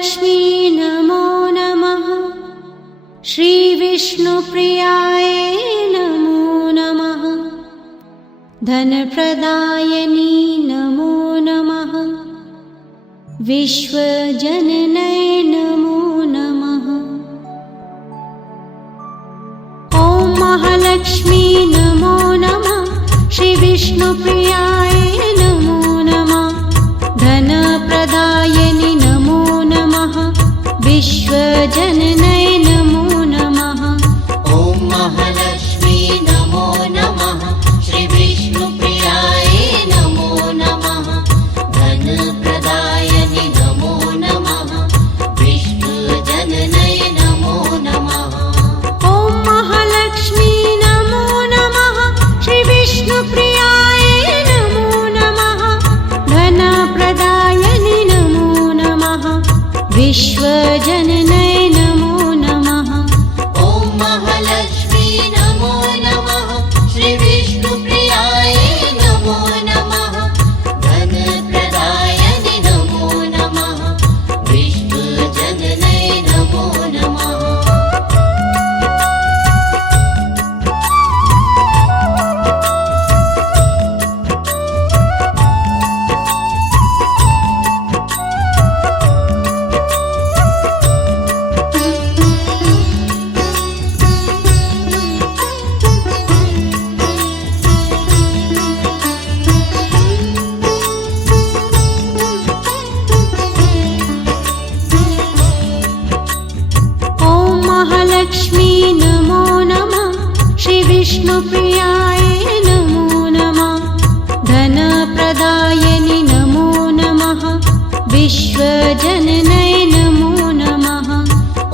महालक्ष्मी नमो नमः। श्रीविष्णुप्रियाय नमो नमः। धनप्रदायिनी नमो नमः। विश्वजननै नमो नमः। ॐ महालक्ष्मी नमो नमः। श्रीविष्णुप्रियाय नमो नमः। धनप्रदायिनि नमो नमः। विश्वजननै नमो नमः। ॐ महालक्ष्मी नमो नमः। श्रीविष्णुप्रियाय नमो नमः। धनप्रदायिनि नमो नमः। विश्वजननै नमो नमः। ॐ महालक्ष्मी नमो नमः। श्रीविष्णुप्रियाय नमो नमः। धनप्रदायिनि नमो नमः। विश्वजननै नमो नमः। ॐ महालक्ष्मी नमो नमः। श्रीविष्णुप्रियाय नमो नमः। धनप्रदायिनि नमो नमः। विश्वजननै नमो नमः। ॐ महालक्ष्मी नमो नमः। श्रीविष्णुप्रियाय नमो नमः। धनप्रदायिनि नमो नमः। विश्वजननै नमो नमः।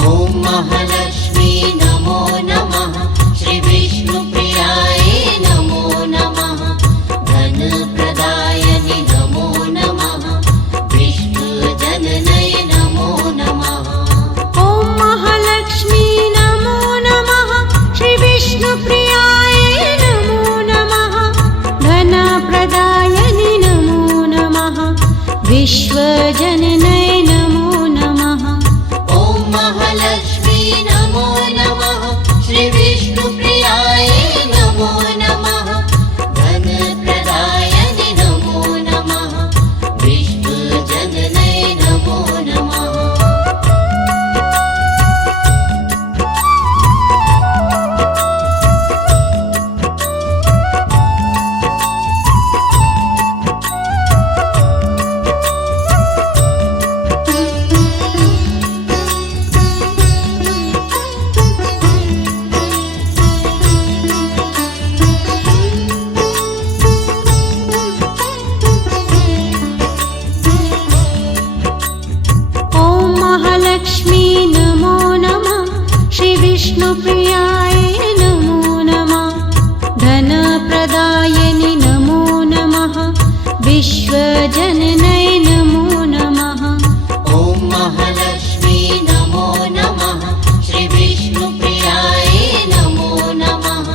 ॐ महालक्ष्मी नमो नमः। श्रीविष्णुप्रियाय नमो नमः। धनप्रदायिनि नमो नमः। विश्वजननै नमो नमः। ॐ महालक्ष्मी नमो नमः। श्रीविष्णुप्रियाय नमो नमः। धनप्रदायिनि नमो नमः। विश्वजननै नमो नमः। ॐ महालक्ष्मी नमो नमः। श्रीविष्णुप्रियाय नमो नमः। धनप्रदायिनि नमो नमः। विश्वजननै नमो नमः। ॐ महालक्ष्मी नमो नमः। श्रीविष्णुप्रियाय नमो नमः। धनप्रदायिनि नमो नमः। विश्वजननै नमो नमः। ॐ महालक्ष्मी नमो नमः। श्रीविष्णुप्रियाय नमो नमः।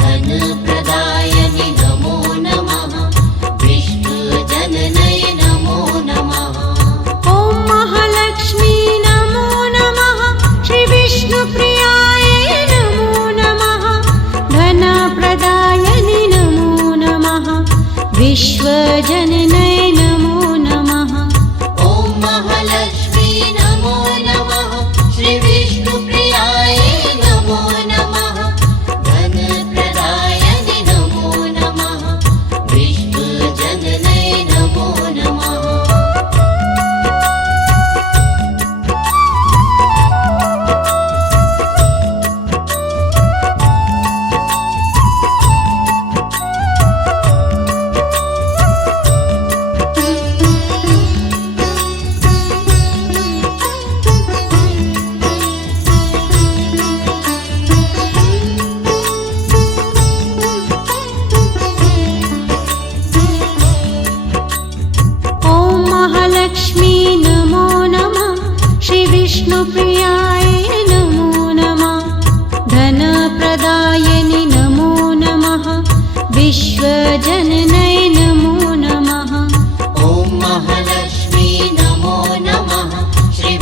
धनप्रदायिनि नमो नमः। विश्वजननै नमो नमः। ॐ महालक्ष्मी नमो नमः। श्रीविष्णुप्रियाय नमो नमः। धनप्रदायिनि नमो नमः। विश्वजननै नमो नमः। ॐ महालक्ष्मी नमो नमः। श्रीविष्णुप्रियाय नमो नमः। धनप्रदायिनि नमो नमः। विश्वजननै नमो नमः। विश्वजननै नमो नमः। ॐ महालक्ष्मी नमो नमः। श्री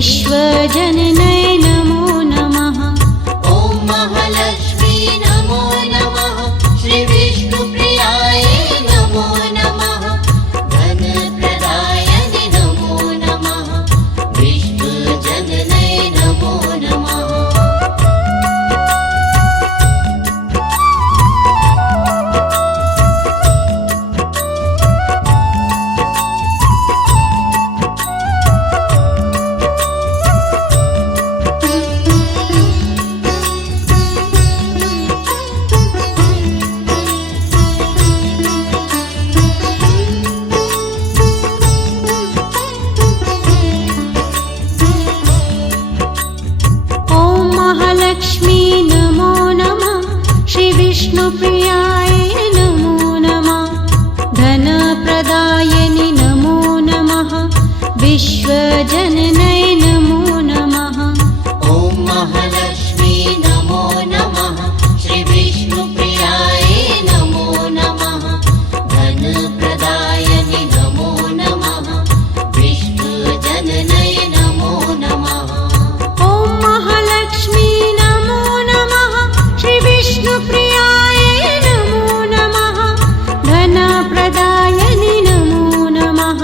विश्वजननै नमो नमः ॐ महालक्ष्मी नमो नमः श्रीविष्णुप्रियायै नमो नमः धनप्रदायनि नमो नमः विष्णुजननै नमो नमः ॐ महालक्ष्मी नमो नमः श्रीविष्णुप्रियायै नमो नमः धनप्रदायनि नमो नमः विश्वजननै नमो नमः ॐ महालक्ष्मी नमो नमः श्रीविष्णुप्रियायै नमो नमः धनप्रदायनि नमो नमः विष्णुजननै नमो नमः ॐ महालक्ष्मी नमो नमः श्रीविष्णुप्रियायै नमो नमः धनप्रदायनि नमो नमः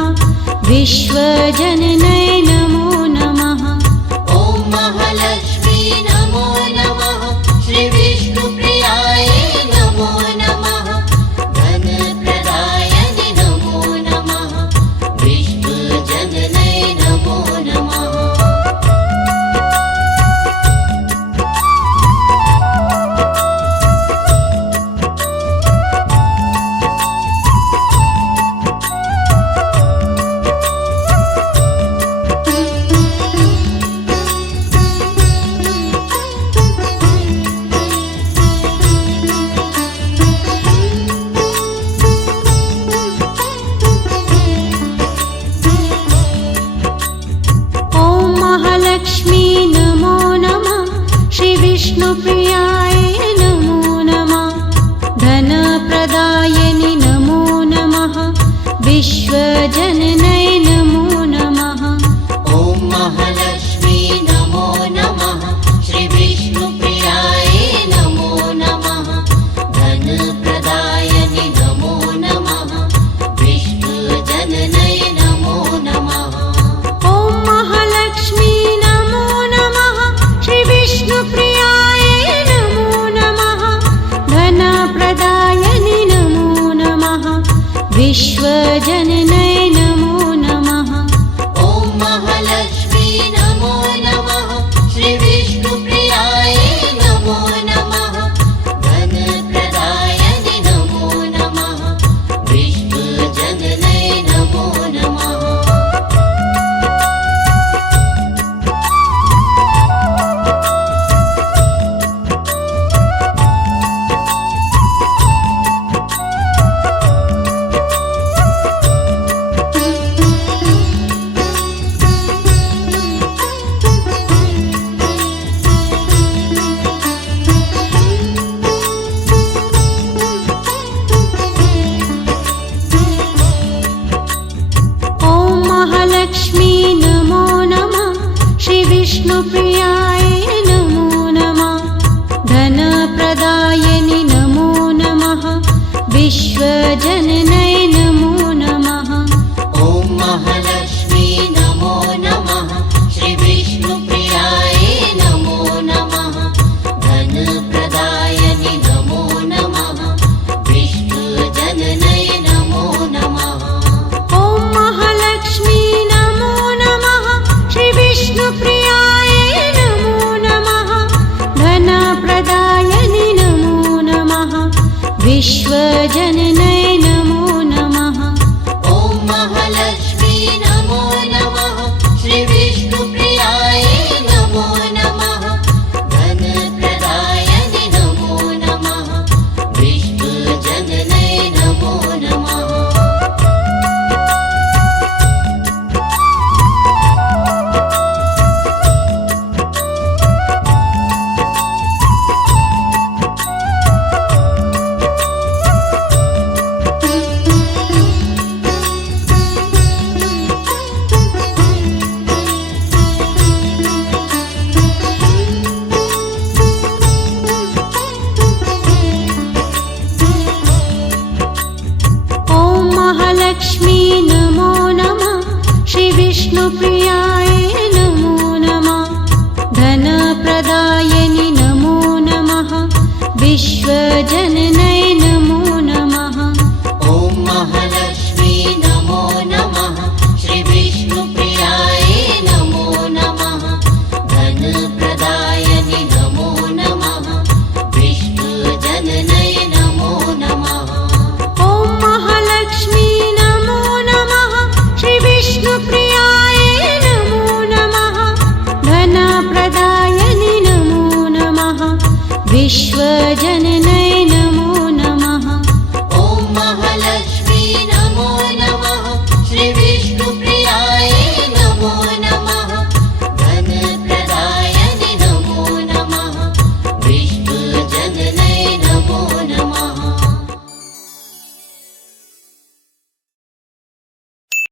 विश्वजननै नमो नमः ॐ महालक्ष्मी नमो नमः श्रीविष्णुप्रियायै नमो नमः धनप्रदायनि नमो नमः विष्णुजननै नमो नमः ॐ महालक्ष्मी नमो नमः श्रीविष्णुप्रियायै नमो नमः धनप्रदायनि नमो नमः विश्वजननै नमो नमः ॐ महालक्ष्मी नमो नमः श्रीविष्णुप्रियायै नमो नमः धनप्रदायनि नमो नमः विष्णुजननै नमो नमः ॐ महालक्ष्मी नमो नमः श्रीविष्णुप्रियायै नमो नमः धनप्रदायनि नमो नमः विश्वजननै नमो नमः ॐ महालक्ष्मी नमो नमः श्रीविष्णुप्रियायै नमो नमः धनप्रदायनि नमो नमः विष्णुजननै नमो नमः ॐ महालक्ष्मी नमो नमः श्रीविष्णुप्रियायै नमो नमः धनप्रदायनि नमो नमः विश्वजननै नमो नमः ॐ महालक्ष्मी नमो नमः श्रीविष्णुप्रियायै नमो नमः धनप्रदायनि नमो नमः विष्णुजननै नमो नमः ॐ महालक्ष्मी नमो नमः श्रीविष्णुप्रियायै महालक्ष्मी नमो नमः श्रीविष्णुप्रियाय नमो नमः धनप्रदायनि नमो नमः विश्वजननय नमो नमः ॐ महालक्ष्मी नमो नमः श्रीविष्णुप्रियाय नमो नमः धनप्रदायनि नमो नमः विष्णुजननय नमो नमः ॐ महालक्ष्मी नमो नमः श्रीविष्णुप्रियाय नमो नमः धनप्रदायनि नमो नमः विश्वजननय